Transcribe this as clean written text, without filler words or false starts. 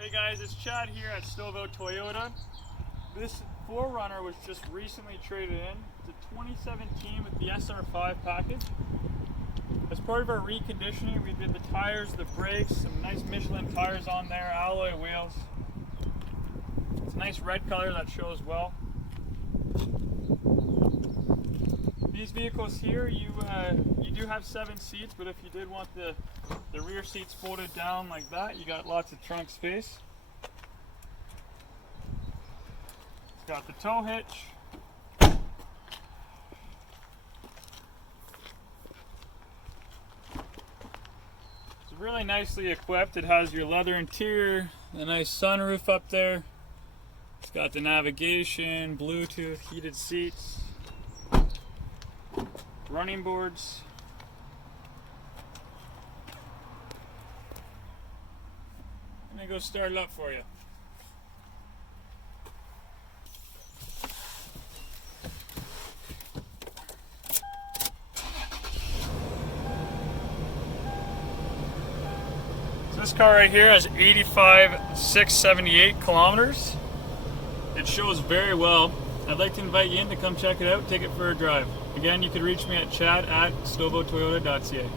Hey guys, it's Chad here at Stouffville Toyota. This 4Runner was just recently traded in. It's a 2017 with the SR5 package. As part of our reconditioning, we did the tires, the brakes, some nice Michelin tires on there, alloy wheels. It's a nice red color that shows well. These vehicles here, you do have 7 seats, but if you did want the rear seats folded down like that, you got lots of trunk space. It's got the tow hitch. It's really nicely equipped. It has your leather interior, a nice sunroof up there. It's got the navigation, Bluetooth, heated seats, running boards. I'm gonna go start it up for you. So this car right here has 85,678 kilometers. It shows very well. I'd like to invite you in to come check it out, take it for a drive. Again, you can reach me at chad@stouffvilletoyota.ca.